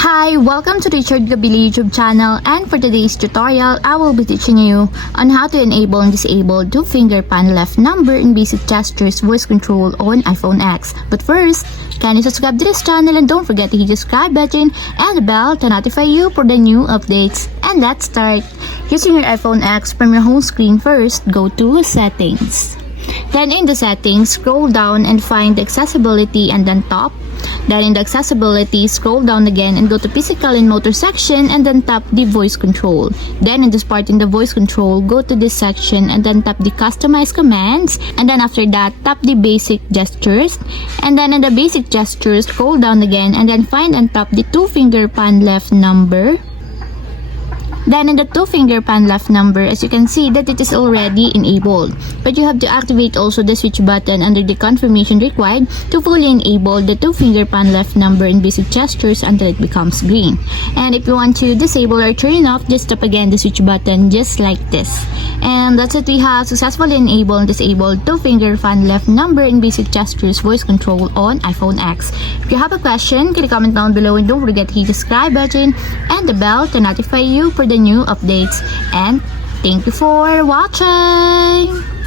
Hi, welcome to Richard Gabili YouTube channel, and for today's tutorial, I will be teaching you on how to enable and disable two-finger pan left number in basic gestures voice control on iPhone X. But first, kindly subscribe to this channel and don't forget to hit the subscribe button and the bell to notify you for the new updates. And let's start. Using your iPhone X, from your home screen first, go to Settings. Then in the settings, scroll down and find the accessibility and then top. Then in the accessibility, scroll down again and go to physical and motor section and then tap the voice control. Then in this part in the voice control, go to this section and then tap the customize commands. And then after that, tap the basic gestures. And then in the basic gestures, scroll down again and then find and tap the two-finger pan left number. Then in the two-finger pan left number, as you can see that it is already enabled. But you have to activate also the switch button under the confirmation required to fully enable the two-finger pan left number in basic gestures until it becomes green. And if you want to disable or turn off, just tap again the switch button just like this. And that's it, we have successfully enabled and disabled two-finger pan left number in basic gestures voice control on iPhone X. If you have a question, can you comment down below and don't forget to hit the subscribe button and the bell to notify you for the new updates. And thank you for watching.